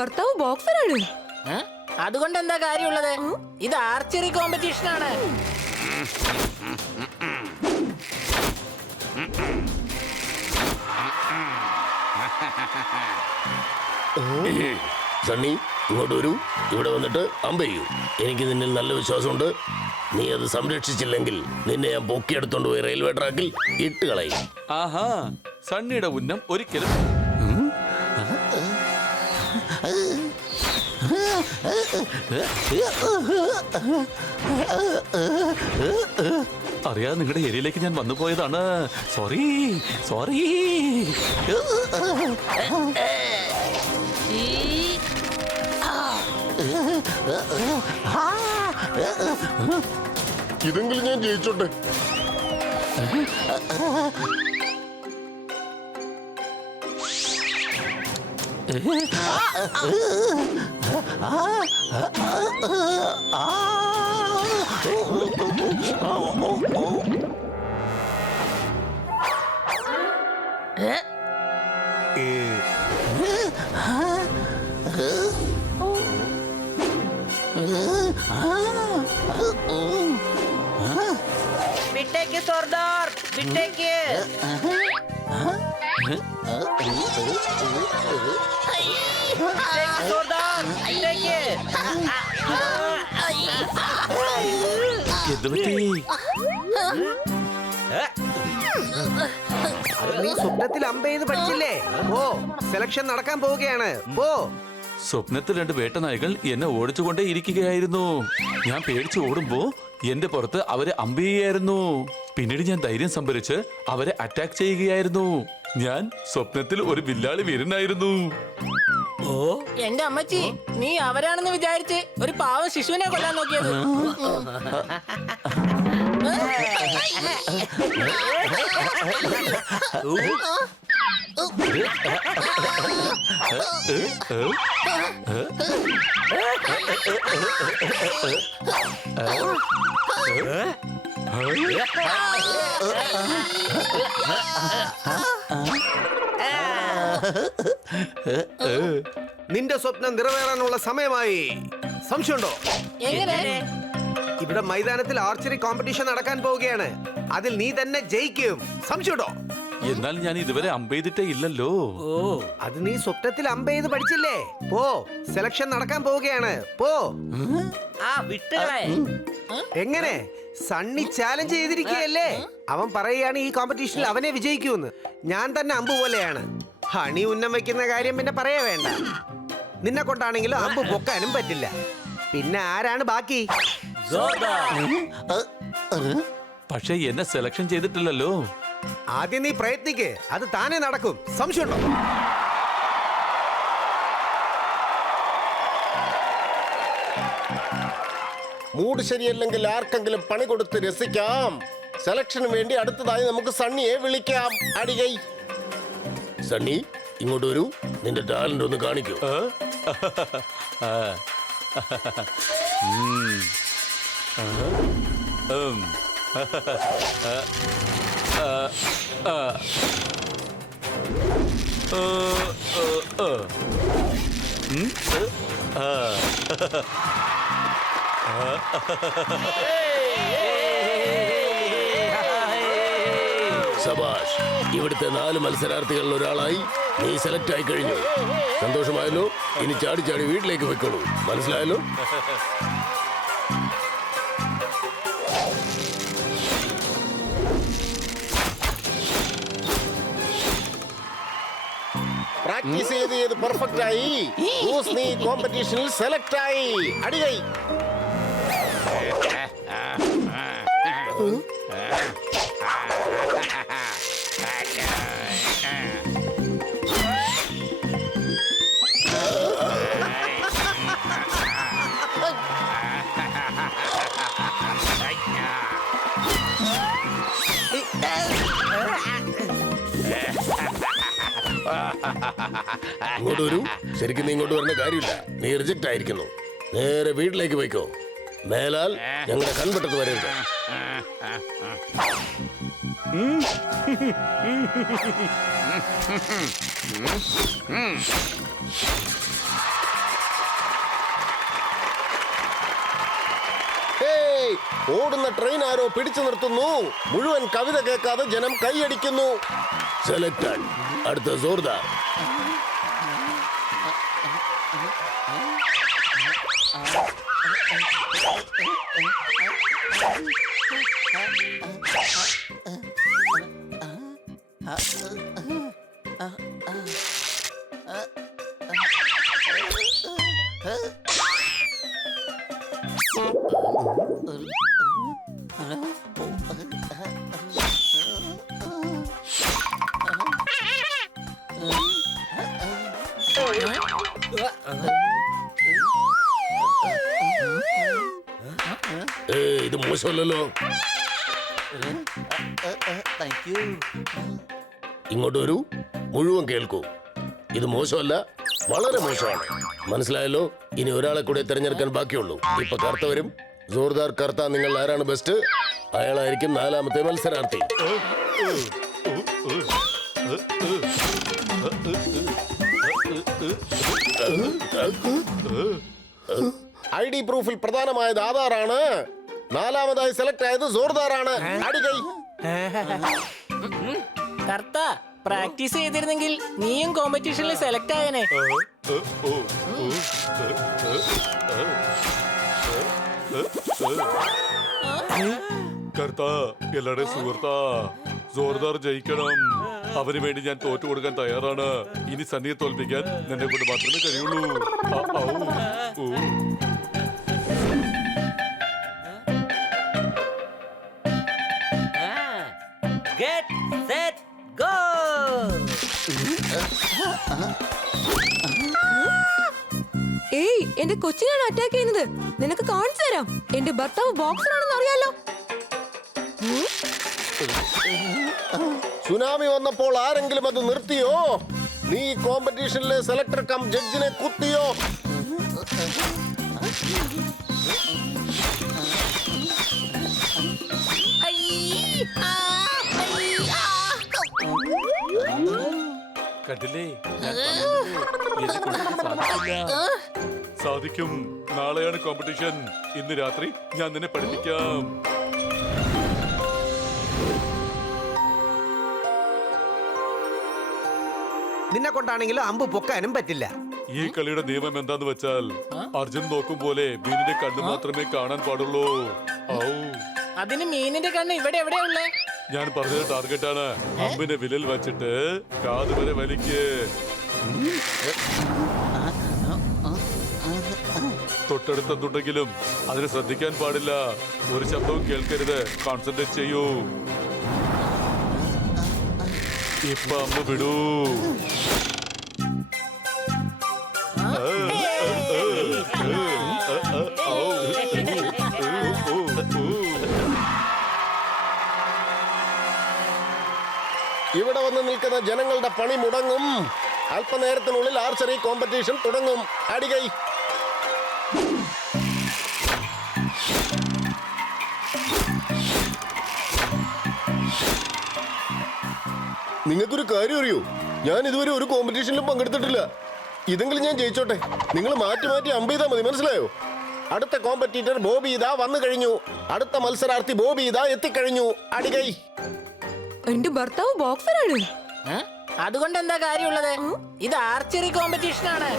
ഭർത്താവ് ബോക്സറാണ്. അതുകൊണ്ട് എന്താ കാര്യമുള്ളത്? ഇത് ആർച്ചറി കോമ്പറ്റീഷൻ ആണ്. സണ്ണി, ഇങ്ങോട്ട് വരൂ. ഇവിടെ വന്നിട്ട് അമ്പ ചെയ്യൂ. എനിക്ക് നിന്നിൽ നല്ല വിശ്വാസമുണ്ട്. നീ അത് സംരക്ഷിച്ചില്ലെങ്കിൽ നിന്നെ ഞാൻ പൊക്കിയെടുത്തോണ്ട് പോയി റെയിൽവേ ട്രാക്കിൽ ഇട്ട് കളയും. ആഹാ, സണ്ണിയുടെ ഉന്നം ഒരിക്കലും അറിയാതെ നിങ്ങളുടെ ഏരിയയിലേക്ക് ഞാൻ വന്നു പോയതാണ്. Sorry sorry. ഇതെങ്കിലും ഞാൻ ജയിച്ചോട്ടെ. വിട്ടേക്ക് സർദാർ, വിട്ടേക്ക്. സർദാർ, വിട്ടേക്ക്. എന്ത് പറ്റി? നീ സ്വപ്നത്തിൽ അമ്പ ചെയ്ത് പഠിച്ചില്ലേ? ഓ, സെലക്ഷൻ നടക്കാൻ പോവുകയാണ്. പോ. സ്വപ്നത്തിൽ 2 വേട്ടനായകൾ എന്നെ ഓടിച്ചുകൊണ്ടേ ഇരിക്കുകയായിരുന്നു. ഞാൻ പേടിച്ച് ഓടുമ്പോ എന്റെ പുറത്ത് അവരെ അമ്പെയ്യായിരുന്നു. പിന്നീട് ഞാൻ ധൈര്യം സംഭരിച്ച് അവരെ അറ്റാക്ക് ചെയ്യുകയായിരുന്നു. ഞാൻ സ്വപ്നത്തിൽ ഒരു വില്ലാളി വീരനായിരുന്നു. ഓ, എന്റെ അമ്മച്ചി, നീ അവരാണെന്ന് വിചാരിച്ച് ഒരു പാവ ശിശുവിനെ കൊല്ലാൻ നോക്കിയത്. നിന്റെ സ്വപ്നം നിറവേറാനുള്ള സമയമായി. സംശയമുണ്ടോ? എങ്ങനെ? ഇവിടെ മൈതാനത്തിൽ ആർച്ചറി കോമ്പറ്റീഷൻ നടക്കാൻ പോവുകയാണ്. അതിൽ നീ തന്നെ ജയിക്കും. സംശയമുണ്ടോ? എന്നാൽ ഞാൻ ഇതുവരെ അമ്പെയ്തിട്ടേ ഇല്ലല്ലോ. ഓ, അത് നീ സ്വപ്നത്തിൽ അമ്പ ചെയ്ത് പഠിച്ചില്ലേ? പോ, സെലക്ഷൻ നടക്കാൻ പോവുകയാണ്. പോ. ആ, വിട്ടുകളെ. എങ്ങനെ? സണ്ണി ചാലഞ്ച് ചെയ്തിരിക്കുകയല്ലേ? അവൻ പറയുകയാണ് ഈ കോമ്പറ്റീഷനിൽ അവനെ വിജയിക്കൂന്ന്. ഞാൻ തന്നെ അമ്പ് പോലെയാണ്. ഹണി ഉന്നം വെക്കുന്ന കാര്യം പിന്നെ പറയാ വേണ്ട. നിന്നെ കൊണ്ടാണെങ്കിലും അമ്പ് പൊക്കാനും പറ്റില്ല. പിന്നെ ആരാണ് ബാക്കി? പക്ഷെ എന്നെ സെലക്ഷൻ ചെയ്തിട്ടില്ലല്ലോ. ആദ്യം നീ പ്രയത്നിക്ക്, അത് താനേ നടക്കും. സംശയമുണ്ടോ? മൂഡ് ശരിയല്ലെങ്കിൽ ആർക്കെങ്കിലും പണി കൊടുത്ത് രസിക്കാം. സെലക്ഷന് വേണ്ടി അടുത്തതായി നമുക്ക് സണ്ണിയെ വിളിക്കാം. അടികൈ. സണ്ണി, ഇങ്ങോട്ട് വരൂ. നിന്റെ ടാലന്റ് ഒന്ന് കാണിക്കൂ. സബാഷ്, ഇവിടുത്തെ 4 മത്സരാർത്ഥികളിൽ ഒരാളായി നീ സെലക്ട് ആയി കഴിഞ്ഞു. സന്തോഷമായല്ലോ. ഇനി ചാടി ചാടി വീട്ടിലേക്ക് വെക്കോളൂ. മനസ്സിലായല്ലോ? പ്രാക്ടീസ് ചെയ്ത് പെർഫെക്റ്റ് ആയി. നീ കോമ്പറ്റീഷനിൽ സെലക്ട് ആയി. അടികൈ. ഇങ്ങോട്ട് വരൂ. ശരിക്കും നീ ഇങ്ങോട്ട് വരുന്ന കാര്യമില്ല. നീ റിജക്റ്റ് ആയിരിക്കുന്നു. നേരെ വീട്ടിലേക്ക് പോയിക്കോ. മേലാൽ ഞങ്ങളുടെ കൺവെട്ടത്ത് വരരുത്. ഓടുന്ന ട്രെയിൻ ആരോ പിടിച്ചു നിർത്തുന്നു. മുഴുവൻ കവിത കേൾക്കാതെ ജനം കൈയടിക്കുന്നു. സെലക്ടഡ്. അടുത്ത സോർദാർ. ഇത് മോശമല്ലല്ലോ. ഇങ്ങോട്ട് വരൂ, മുഴുവൻ കേൾക്കൂ. ഇത് മോശമല്ല, വളരെ മോശമാണ്. മനസ്സിലായല്ലോ? ഇനി ഒരാളെ കൂടെ തിരഞ്ഞെടുക്കാൻ ബാക്കിയുള്ളൂ. ഇപ്പൊ കർത്ത വരും. ജോർദാർ കർത്ത, നിങ്ങൾ ആരാണ് ബെസ്റ്റ്? അയാളായിരിക്കും 4ാമത്തെ മത്സരാർത്ഥി. ID പ്രൂഫിൽ പ്രധാനമായത് ആധാറാണ്. 4ാമതായി സെലക്ട് ആയത് ജോർദാറാണ്. അടികൈ. കർത്ത, പ്രാക്ടീസ് ചെയ്തിരുന്നെങ്കിൽ നീയും കോമ്പറ്റീഷനിൽ സെലക്ട് ആയനെ. കർത്ത, എല്ലാടെ സുഹൃത്താ, ജോർദാർ ജയിക്കണം. അവന് വേണ്ടി ഞാൻ തോറ്റു കൊടുക്കാൻ തയ്യാറാണ്. ഇനി സണ്ണിയെ തോൽപ്പിക്കാൻ നിന്നെ കൊണ്ട് മാത്രമേ കഴിയുള്ളൂ. Get set go. ഏയ്, എന്റെ കൊച്ചിനാണ് അറ്റാക്ക് ചെയ്യുന്നത്. നിനക്ക് കാണിച്ചു തരാം. എന്റെ ഭർത്താവ് ബോക്സറാണെന്ന് അറിയാലോ. സുനാമി വന്നപ്പോൾ ആരെങ്കിലും അത് നിർത്തിയോ? നീ കോമ്പറ്റീഷനിലെ സെലക്ടർ കം ജഡ്ജിനെ കുത്തിയോ? കണ്ടില്ലേ, ഞാൻ പറഞ്ഞില്ലേ, എന്നെ കൊണ്ട് സാധിക്കില്ല. സാധിക്കും. നാളെയാണ് കോമ്പറ്റീഷൻ. ഇന്ന് രാത്രി ഞാൻ നിന്നെ പഠിപ്പിക്കാം. നിന്നെ കൊണ്ടാണെങ്കിലും അമ്പ് പൊക്കാനും പറ്റില്ല. ഈ കളിയുടെ നിയമം എന്താന്ന് വെച്ചാൽ, അർജുൻ നോക്കും പോലെ മീനിന്റെ കണ്ണ് മാത്രമേ കാണാൻ പാടുള്ളൂ. ഔ, അതിന് മീനിന്റെ കണ്ണ് ഇവിടെ എവിടെയാ ഉള്ളേ? ഞാൻ പറഞ്ഞത് ടാർഗറ്റാണ്. അമ്പിനെ വിരൽ വച്ചിട്ട് കാത് വരെ വലിക്ക്. തൊട്ടടുത്തുണ്ടെങ്കിലും അതിനെ ശ്രദ്ധിക്കാൻ പാടില്ല. ഒരു ശബ്ദവും കേൾക്കരുത്. കോൺസെൻട്രേറ്റ് ചെയ്യൂ. ഇപ്പൊ അമ്മ വിടൂ. ഇവിടെ വന്ന് നിൽക്കുന്ന ജനങ്ങളുടെ പണി മുടങ്ങും. അല്പനേരത്തിനുള്ളിൽ ആർച്ചറി കോമ്പറ്റീഷൻ തുടങ്ങും. അടികൈ. നിങ്ങൾക്കൊരു കാര്യം അറിയോ? ഞാൻ ഇതുവരെ ഒരു കോമ്പറ്റീഷനിലും പങ്കെടുത്തിട്ടില്ല. ഇതെങ്കിലും ഞാൻ ജയിച്ചോട്ടെ. നിങ്ങൾ മാറ്റി മാറ്റി അമ്പ് ചെയ്താൽ മതി. മനസ്സിലായോ? അടുത്ത കോമ്പറ്റീറ്റർ ബോബി ഇതാ വന്നു കഴിഞ്ഞു. അടുത്ത മത്സരാർത്ഥി ബോബി ഇതാ എത്തിക്കഴിഞ്ഞു. അടികൈ. എന്റെ ഭർത്താവ് ബോക്സറാണ്. അതുകൊണ്ട് എന്താ കാര്യമുള്ളത്? ഇത് ആർച്ചറി കോമ്പറ്റീഷൻ ആണ്.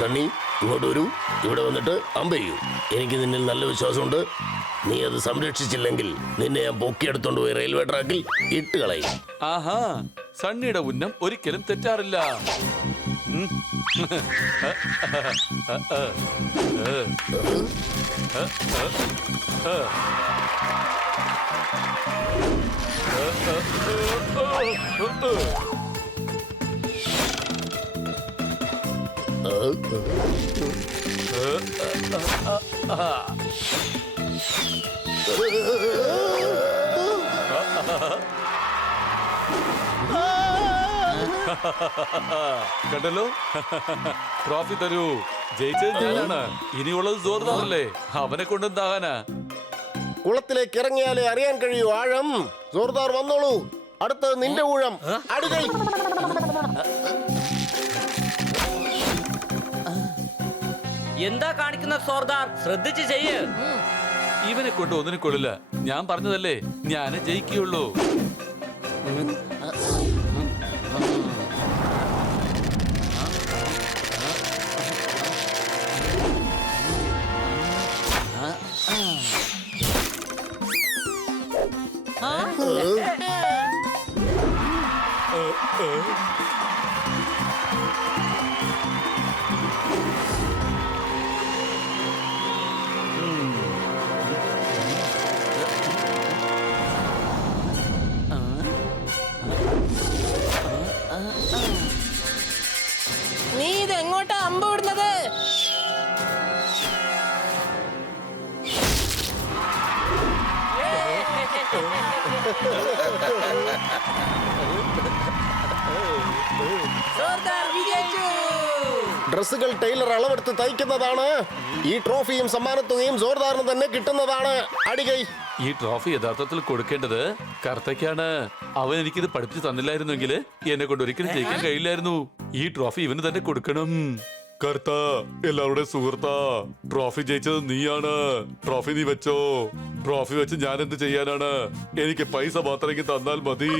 സണ്ണി, ഇങ്ങോട്ട് വരൂ. ഇവിടെ വന്നിട്ട് അമ്പ് ചെയ്യൂ. എനിക്ക് നിന്നിൽ നല്ല വിശ്വാസമുണ്ട്. നീ അത് സംരക്ഷിച്ചില്ലെങ്കിൽ നിന്നെ ഞാൻ പൊക്കിയെടുത്തോണ്ട് പോയി റെയിൽവേ ട്രാക്കിൽ ഇട്ട് കളയും. ആഹാ, സണ്ണിയുടെ ഉന്നം ഒരിക്കലും തെറ്റാറില്ല. കണ്ടല്ലോ, ട്രോഫി തരൂ. ജയിച്ചത് ഞാനാണ്. ഇനിയുള്ളത് ജോർദാറല്ലേ. അവനെ കൊണ്ടെന്താകാനാ? കുളത്തിലേക്ക് ഇറങ്ങിയാലേ അറിയാൻ കഴിയൂ ആഴം. ജോർദാർ വന്നോളൂ. അടുത്തത് നിന്റെ ഊഴം. അടികൈ. എന്താ കാണിക്കുന്ന സോർദാർ? ശ്രദ്ധിച്ച് ചെയ്യ്. ഇവനെ കൊണ്ട് ഒന്നിനും കൊള്ളില്ല. ഞാൻ പറഞ്ഞതല്ലേ ഞാനേ ജയിക്കുകയുള്ളൂ. നീ ഇത് എങ്ങോട്ടാ അമ്പ് വിടുന്നത്? സോർദാർ വിജയിച്ചു. ഡ്രസ്സുകൾ ടൈലർ അളവെടുത്ത് തയ്ക്കുന്നതാണ്. ഈ ട്രോഫിയും സമ്മാനത്തുകയും ജോർദാറിന് തന്നെ കിട്ടുന്നതാണ്. അടികൈ. ഈ ട്രോഫി യഥാർത്ഥത്തിൽ കൊടുക്കേണ്ടത് കർത്തയ്ക്കാണ്. അവൻ എനിക്കിത് പഠിപ്പിച്ചു തന്നില്ലായിരുന്നെങ്കിൽ എന്നെ കൊണ്ട് ഒരിക്കലും ജയിക്കാൻ കഴിയില്ലായിരുന്നു. ഈ ട്രോഫി ഇവന് തന്നെ കൊടുക്കണം. കർത്ത, എല്ലാവരുടെ സുഹൃത്താ, ട്രോഫി ജയിച്ചത് നീയാണ്. ട്രോഫി നീ വെച്ചോ. ട്രോഫി വെച്ച് ഞാൻ എന്ത് ചെയ്യാനാണ്? എനിക്ക് പൈസ മാത്രമെങ്കിൽ തന്നാൽ മതി.